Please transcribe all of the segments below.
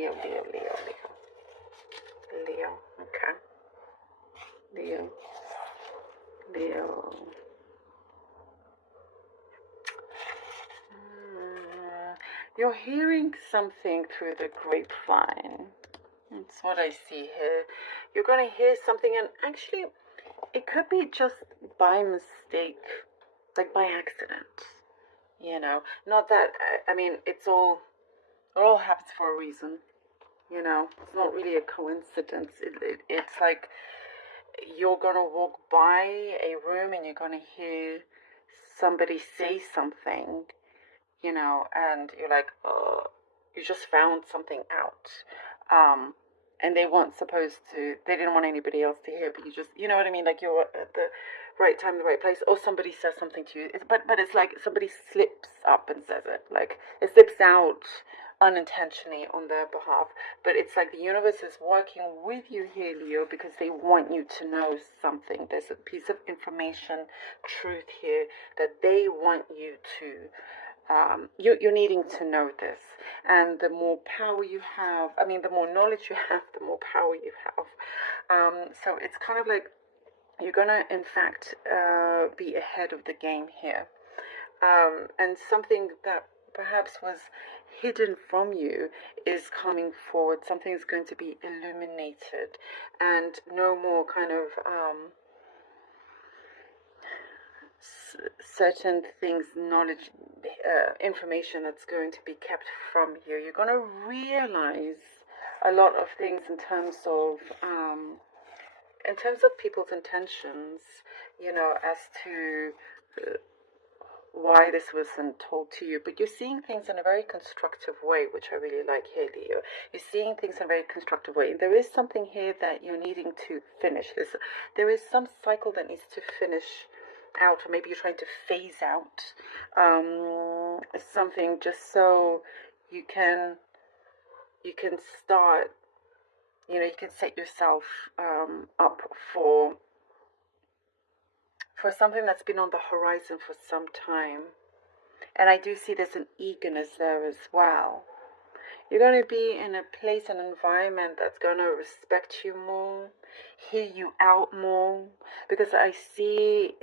Leo, Leo, Leo, Leo. Leo, okay. Leo, Leo. You're hearing something through the grapevine. That's what I see here. You're going to hear something, and actually, it could be just by mistake, like by accident. You know, not that, I mean, it all happens for a reason. You know, it's not really a coincidence. It's like you're going to walk by a room and you're going to hear somebody say something, you know, and you're like, oh, you just found something out. And they weren't supposed to, they didn't want anybody else to hear, but you just, you know what I mean? Like you're at the right time, the right place, or somebody says something to you. But it's like somebody slips up and says it. Like it slips out unintentionally on their behalf. But it's like the universe is working with you here, Leo, because they want you to know something. There's a piece of information, truth here that they want you to you're needing to know this, and the more power you have, I mean, the more knowledge you have, the more power you have. So it's kind of like you're gonna, in fact, be ahead of the game here, and something that perhaps was hidden from you is coming forward. Something is going to be illuminated, and no more kind of certain things, knowledge, information that's going to be kept from you. You're going to realize a lot of things in terms of people's intentions, you know, as to why this wasn't told to you. But you're seeing things in a very constructive way, which I really like here, Leo. You're seeing things in a very constructive way. There is something here that you're needing to finish. There is some cycle that needs to finish out, or maybe you're trying to phase out something, just so you can start, you know, you can set yourself up for something that's been on the horizon for some time. And I do see there's an eagerness there as well. You're going to be in a place, an environment that's going to respect you more, hear you out more, because I see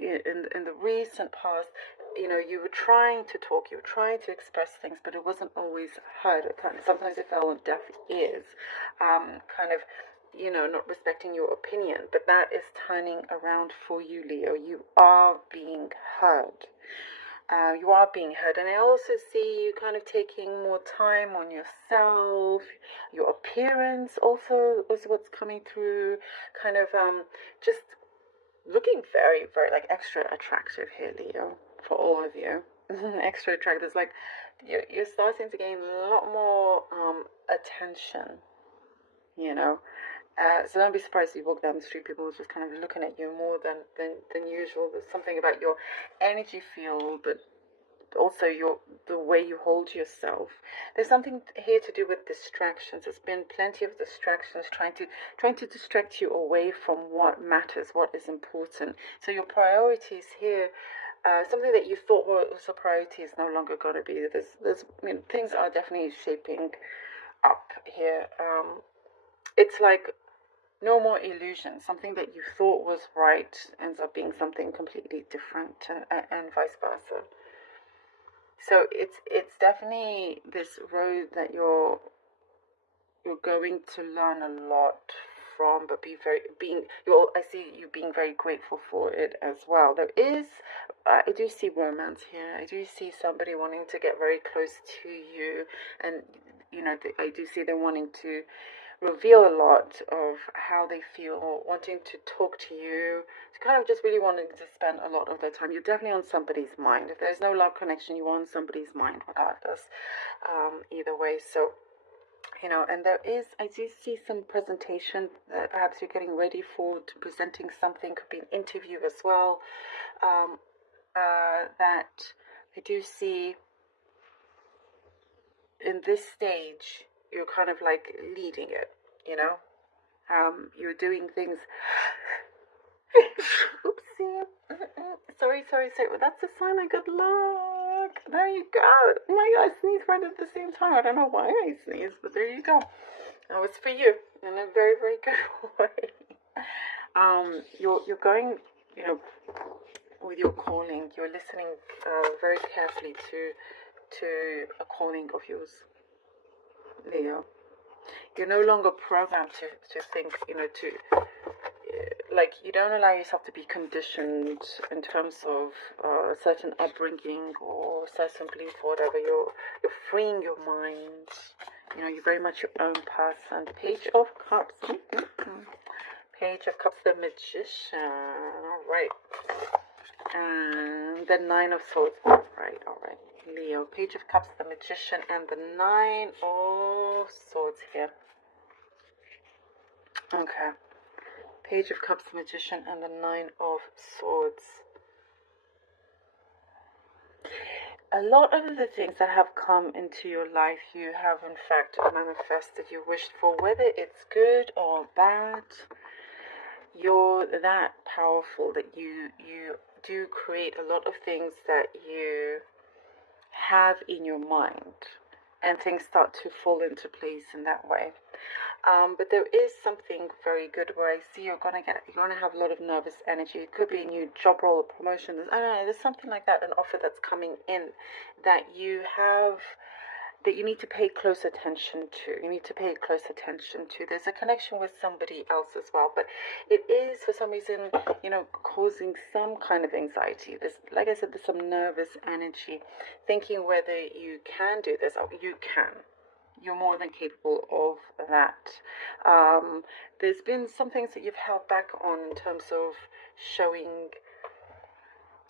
in the recent past, you know, you were trying to talk, you were trying to express things, but it wasn't always heard. Sometimes it fell on deaf ears, kind of, you know, not respecting your opinion. But that is turning around for you, Leo. You are being heard. You are being heard. And I also see you kind of taking more time on yourself. Your appearance also is what's coming through. Kind of just looking very, very like extra attractive here, Leo, for all of you. Extra attractive. It's like you're starting to gain a lot more attention, you know. So don't be surprised if you walk down the street, people are just kind of looking at you more than usual. There's something about your energy field, but also the way you hold yourself. There's something here to do with distractions. There's been plenty of distractions trying to distract you away from what matters, what is important. So your priorities here, something that you thought was a priority is no longer going to be. There's I mean, things are definitely shaping up here. It's like no more illusion. Something that you thought was right ends up being something completely different, and vice versa. So it's definitely this road that you're going to learn a lot from, but I see you being very grateful for it as well. There is, I do see romance here. I do see somebody wanting to get very close to you, and you know, I do see them wanting to reveal a lot of how they feel, wanting to talk to you, to kind of just really wanting to spend a lot of their time. You're definitely on somebody's mind. If there's no love connection, you're on somebody's mind regardless, either way. So, you know, and I do see some presentation that perhaps you're getting ready for, to presenting something, could be an interview as well, that I do see in this stage, you're kind of like leading it, you know. You're doing things. Oopsie. Sorry. Well, that's a sign of good luck. There you go. Oh my God, I sneezed right at the same time. I don't know why I sneezed, but there you go. That was for you in a very, very good way. You're going, you know, with your calling. You're listening very carefully to a calling of yours, Leo. You're no longer programmed to think, like, you don't allow yourself to be conditioned in terms of certain upbringing or certain belief or whatever. You're freeing your mind. You're very much your own person. Page of Cups. Page of Cups, the Magician. All right. And the Nine of Swords. All right. Leo. Page of Cups, the Magician, and the Nine of Swords here. Okay. Page of Cups, the Magician, and the Nine of Swords. A lot of the things that have come into your life, you have in fact manifested, you wished for, whether it's good or bad. You're that powerful that you do create a lot of things that you have in your mind, and things start to fall into place in that way. But there is something very good where I see you're gonna have a lot of nervous energy. It could be a new job role or promotion. I don't know, there's something like that, an offer that's coming in that you need to pay close attention to. There's a connection with somebody else as well, but it is for some reason, causing some kind of anxiety. Like I said, there's some nervous energy, thinking whether you can do this. You can. You're more than capable of that. There's been some things that you've held back on in terms of showing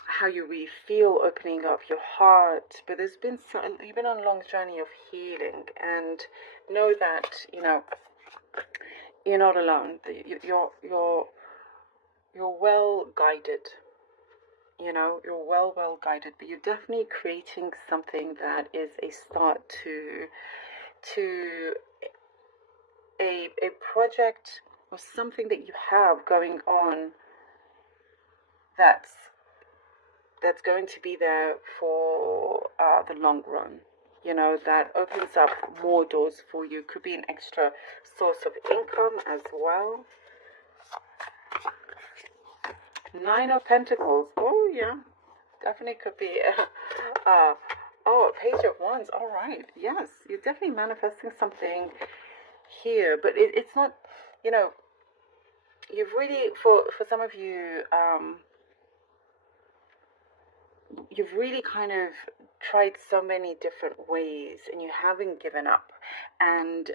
how you really feel, opening up your heart. But you've been on a long journey of healing, and know that you're not alone. You're well guided. You're well guided. But you're definitely creating something that is a start to a project or something that you have going on that's going to be there for the long run. That opens up more doors for you. Could be an extra source of income as well. Nine of Pentacles. Oh yeah, definitely could be. Page of Wands. All right. Yes, you're definitely manifesting something here, but it's not. You've really, for some of you, you've really kind of tried so many different ways, and you haven't given up, and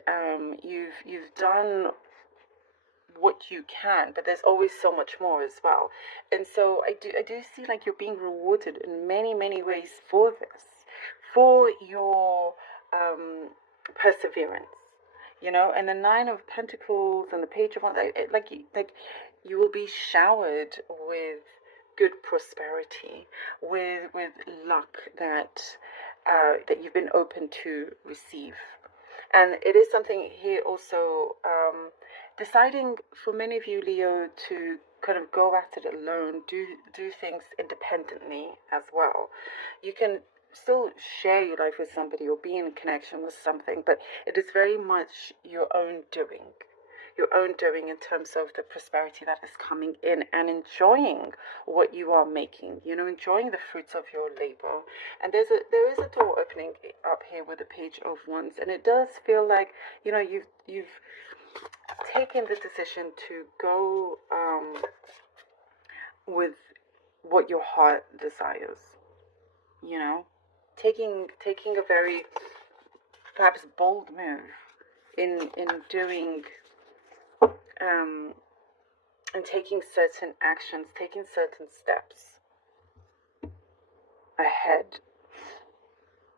you've done what you can, but there's always so much more as well. And so I do see like you're being rewarded in many ways for this, for your perseverance. And the Nine of Pentacles and the Page of Wands, like you will be showered with good prosperity, with luck that you've been open to receive. And it is something here also, deciding for many of you, Leo, to kind of go at it alone, do things independently as well. You can still share your life with somebody or be in connection with something, but it is very much your own doing in terms of the prosperity that is coming in, and enjoying what you are making, enjoying the fruits of your labor. And there is a door opening up here with the Page of Wands, and it does feel like you've taken the decision to go with what your heart desires. Taking a very perhaps bold move in doing and taking certain actions, taking certain steps ahead,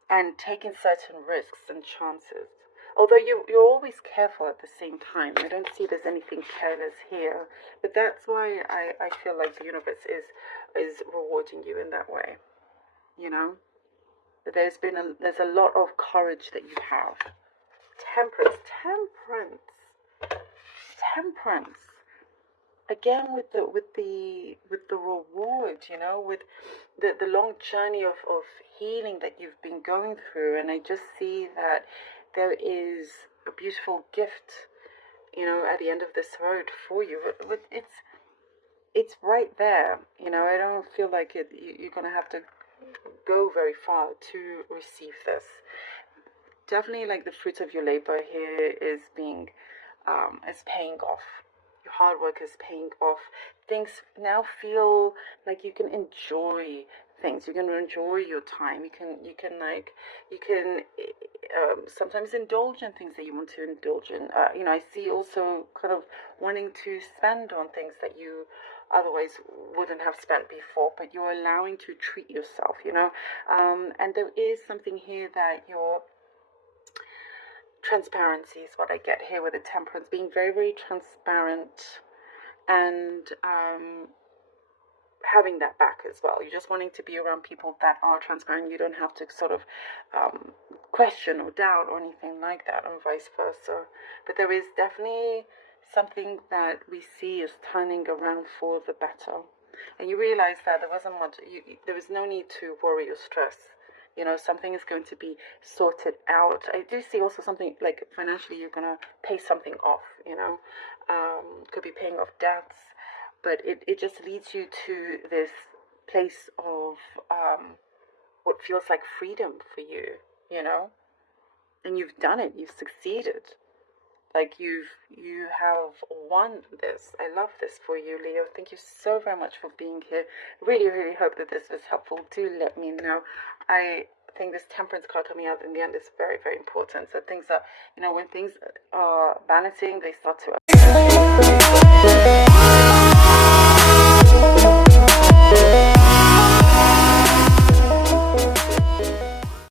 and taking certain risks and chances. Although you're always careful at the same time. I don't see there's anything careless here, but that's why I feel like the universe is rewarding you in that way. There's a lot of courage that you have. Temperance. again with the reward, with the long journey of healing that you've been going through. And I just see that there is a beautiful gift, at the end of this road for you. It's right there. I don't feel like you're gonna have to go very far to receive this. Definitely, like, the fruit of your labor here is paying off. Your hard work is paying off. Things now feel like you can enjoy things. You can enjoy your time. You can sometimes indulge in things that you want to indulge in. I see also kind of wanting to spend on things that you otherwise wouldn't have spent before, but you're allowing to treat yourself, and there is something here that you're transparency is what I get here with the temperance, being very, very transparent, and having that back as well. You're just wanting to be around people that are transparent. You don't have to sort of question or doubt or anything like that, and vice versa. But there is definitely something that we see is turning around for the better, and you realize that there wasn't much. There was no need to worry or stress. Something is going to be sorted out. I do see also something like financially you're going to pay something off, could be paying off debts, but it just leads you to this place of what feels like freedom for you, and you've done it, you've succeeded. Like you have won this. I love this for you, Leo. Thank you so very much for being here. Really, really hope that this was helpful. Do let me know. I think this temperance card coming out in the end is very, very important. So things are, when things are balancing, they start to